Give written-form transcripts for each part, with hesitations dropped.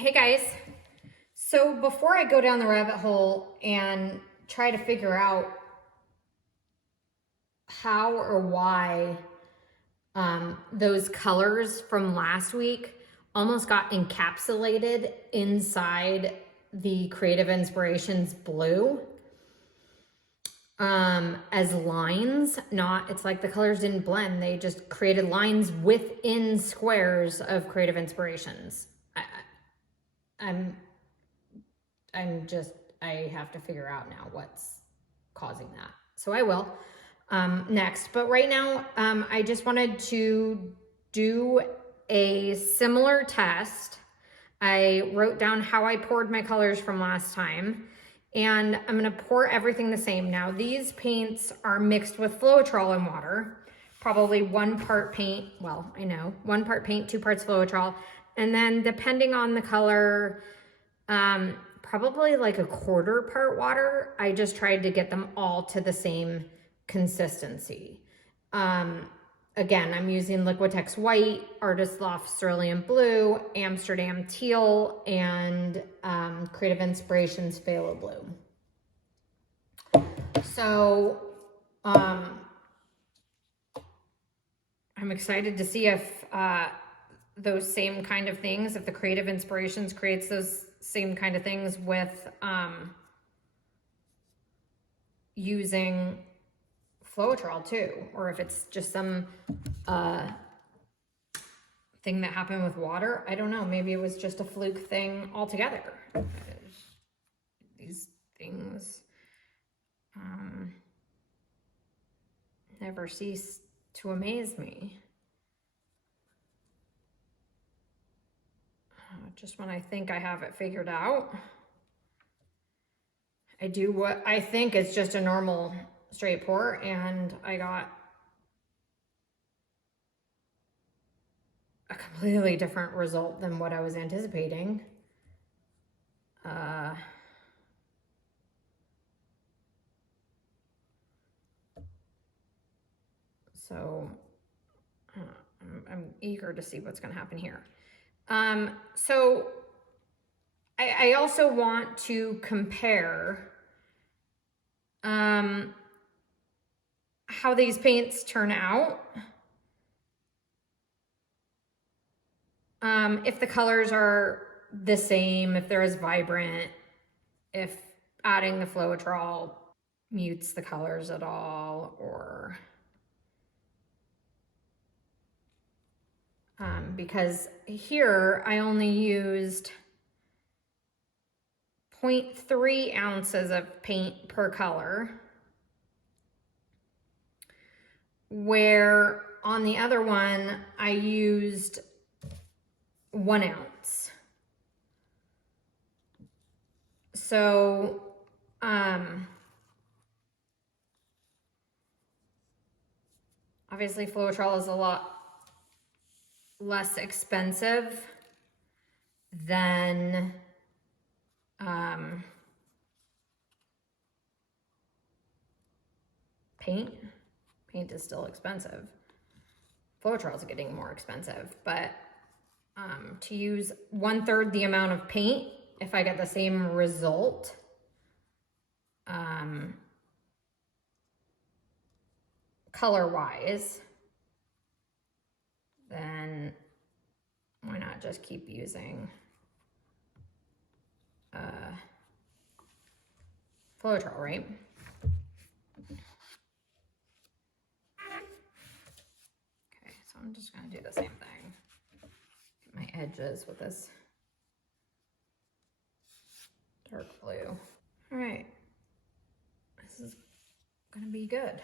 Hey guys, so before I go down the rabbit hole and try to figure out how or why those colors from last week almost got encapsulated inside the Creative Inspirations blue as lines, it's like the colors didn't blend, they just created lines within squares of Creative Inspirations. I have to figure out now what's causing that. So I will next. But right now, I just wanted to do a similar test. I wrote down how I poured my colors from last time, and I'm gonna pour everything the same. Now, these paints are mixed with Floetrol and water, probably 1 part paint, well, I know, 1 part paint, 2 parts Floetrol, and then depending on the color, probably like a 1/4 part water. I just tried to get them all to the same consistency. Again, I'm using Liquitex White, Artist Loft Cerulean Blue, Amsterdam Teal, and Creative Inspirations Phthalo Blue. So I'm excited to see if those same kind of things, if the Creative Inspirations creates those same kind of things with using Floetrol too, or if it's just some thing that happened with water. I don't know, maybe it was just a fluke thing altogether. These things never cease to amaze me. Just when I think I have it figured out, I do what I think is just a normal straight pour, and I got a completely different result than what I was anticipating. So I'm eager to see what's going to happen here. So I also want to compare how these paints turn out. If the colors are the same, if they're as vibrant, if adding the Floetrol mutes the colors at all, or because here I only used 0.3 ounces of paint per color, where on the other one I used 1 ounce. So obviously Floetrol is a lot less expensive than paint. Paint is still expensive. Floetrol is getting more expensive, but to use 1/3 the amount of paint, if I get the same result, color-wise, then why not just keep using Floetrol, right? Okay, so I'm just gonna do the same thing. Get my edges with this dark blue. All right, this is gonna be good.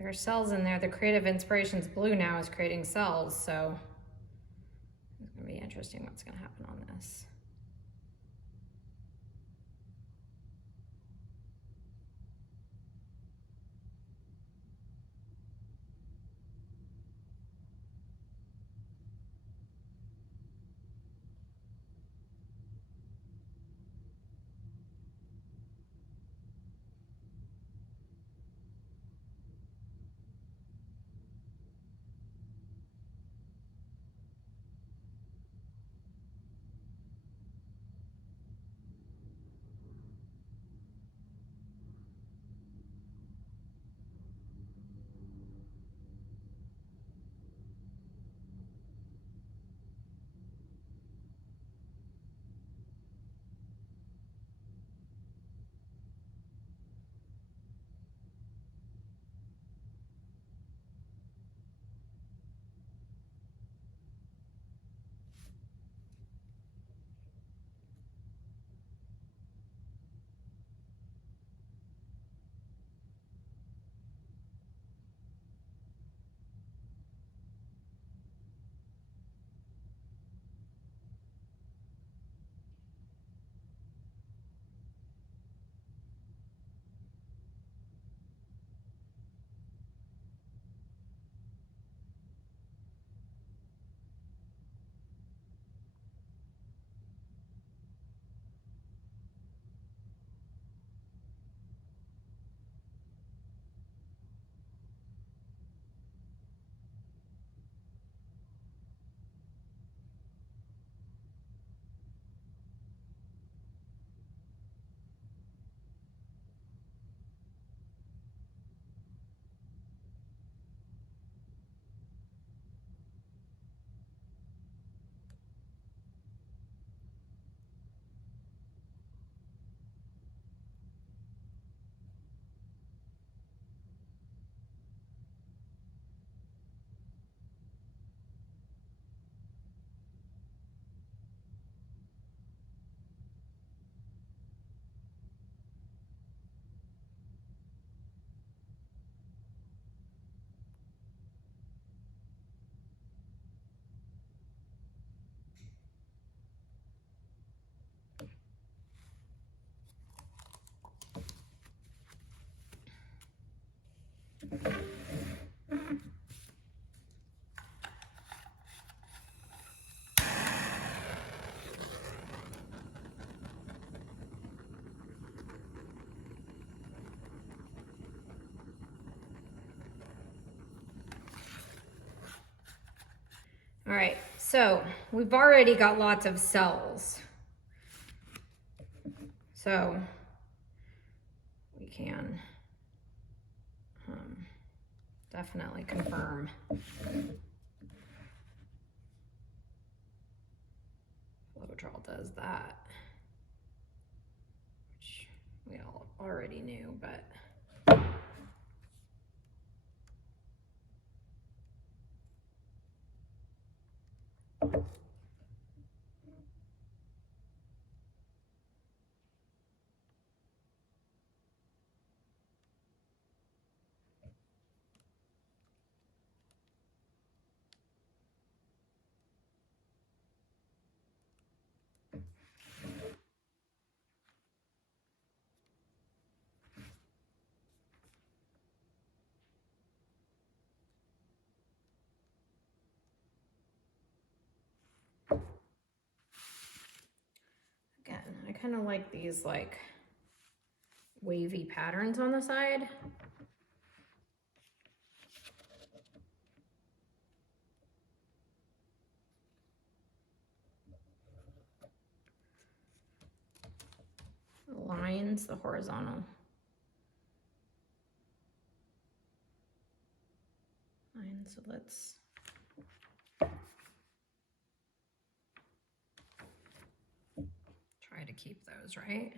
there are cells in there. The creative inspiration's blue now is creating cells, so it's gonna be interesting what's gonna happen on this. All right, so we've already got lots of cells. So we can definitely confirm. Floetrol does that, which we all already knew, but again, I kind of like these like wavy patterns on the side. Lines, the horizontal lines. So let's try to keep those, right?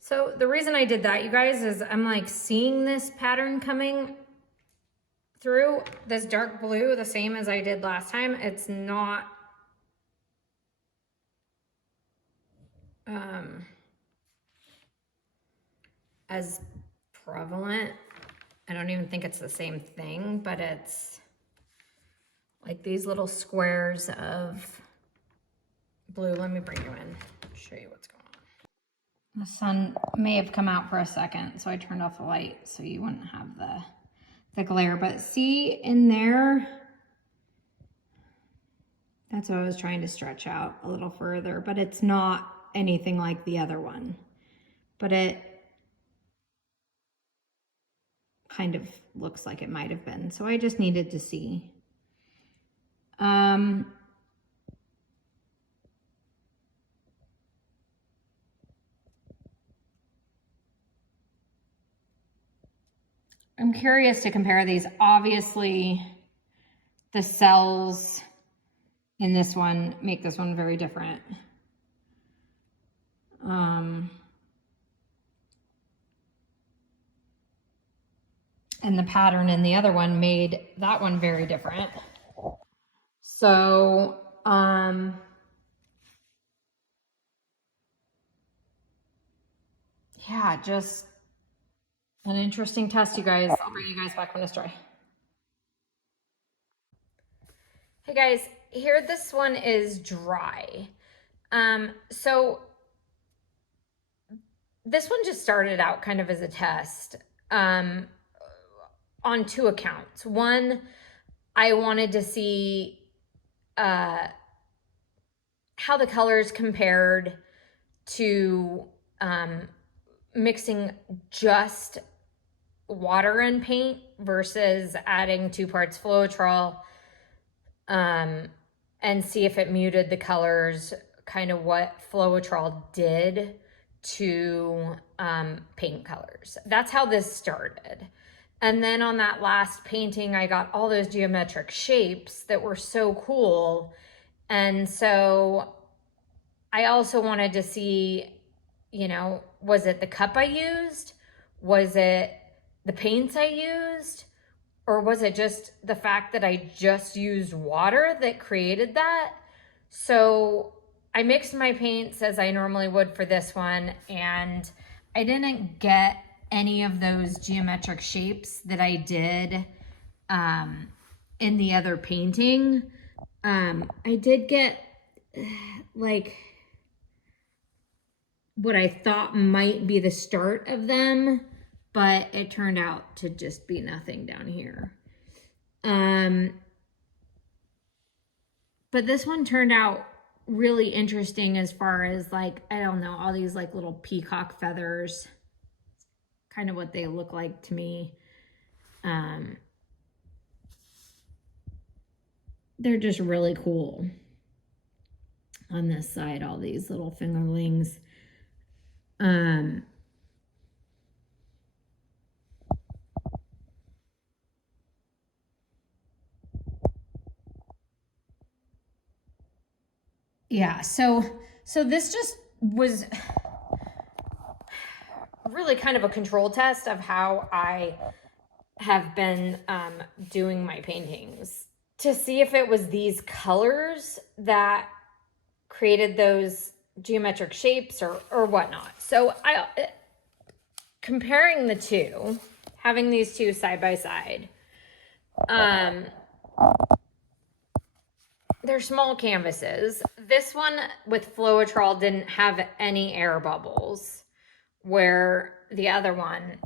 So the reason I did that, you guys, is I'm like seeing this pattern coming through, this dark blue, the same as I did last time. It's not as prevalent. I don't even think it's the same thing, but it's like these little squares of blue. Let me bring you in, show you what's going on. The sun may have come out for a second, so I turned off the light so you wouldn't have the glare. But see in there, that's what I was trying to stretch out a little further, but it's not anything like the other one. But it kind of looks like it might have been. So I just needed to see. I'm curious to compare these. Obviously, the cells in this one make this one very different. And the pattern in the other one made that one very different. So, yeah, just an interesting test, you guys. I'll bring you guys back when it's dry. Hey guys, here this one is dry. So this one just started out kind of as a test on two accounts. One, I wanted to see how the colors compared to mixing just water and paint versus adding 2 parts Floetrol, and see if it muted the colors, kind of what Floetrol did to paint colors. That's how this started. And then on that last painting, I got all those geometric shapes that were so cool. And so I also wanted to see, you know, was it the cup I used? Was it the paints I used? Or was it just the fact that I just used water that created that? So I mixed my paints as I normally would for this one, and I didn't get any of those geometric shapes that I did in the other painting. I did get like what I thought might be the start of them, but it turned out to just be nothing down here. But this one turned out really interesting as far as like, I don't know, all these like little peacock feathers, kind of what they look like to me. they're just really cool. On this side, all these little fingerlings. Yeah, so this just was really kind of a control test of how I have been doing my paintings, to see if it was these colors that created those geometric shapes or whatnot. So comparing the two, having these two side by side, they're small canvases. This one with Floetrol didn't have any air bubbles, where the other one,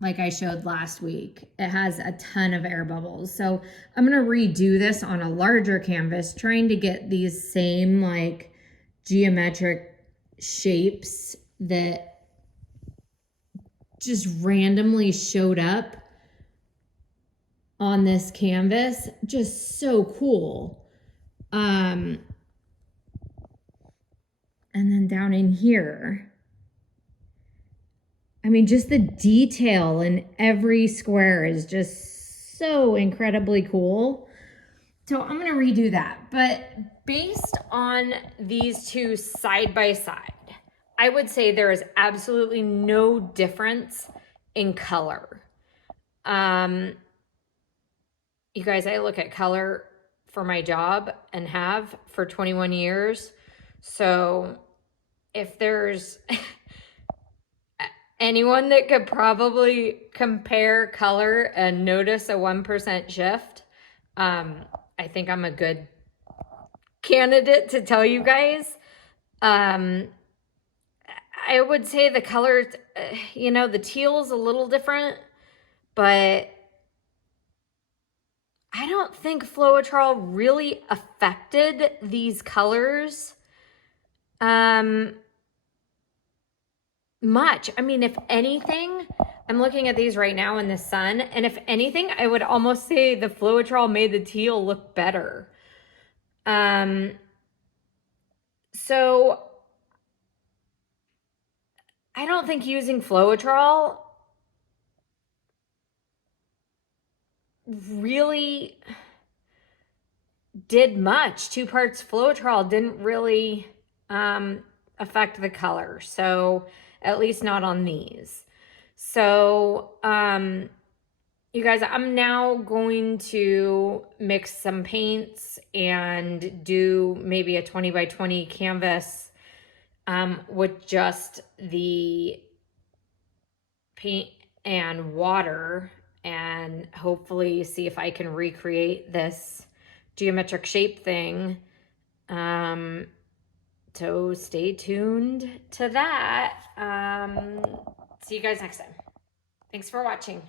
like I showed last week, it has a ton of air bubbles. So I'm going to redo this on a larger canvas, trying to get these same like geometric shapes that just randomly showed up on this canvas. Just so cool. And then down in here, I mean, just the detail in every square is just so incredibly cool. So I'm going to redo that. But based on these two side by side, I would say there is absolutely no difference in color. You guys, I look at color for my job and have for 21 years. So if there's anyone that could probably compare color and notice a 1% shift, I think I'm a good candidate to tell you guys. I would say the colors, you know, the teal's a little different, but I don't think Floetrol really affected these colors much. I mean, if anything, I'm looking at these right now in the sun, and if anything, I would almost say the Floetrol made the teal look better. So I don't think using Floetrol really did much. 2 parts Floetrol didn't really affect the color. So at least not on these. So you guys, I'm now going to mix some paints and do maybe a 20 by 20 canvas with just the paint and water, and hopefully see if I can recreate this geometric shape thing. So stay tuned to that. See you guys next time. Thanks for watching.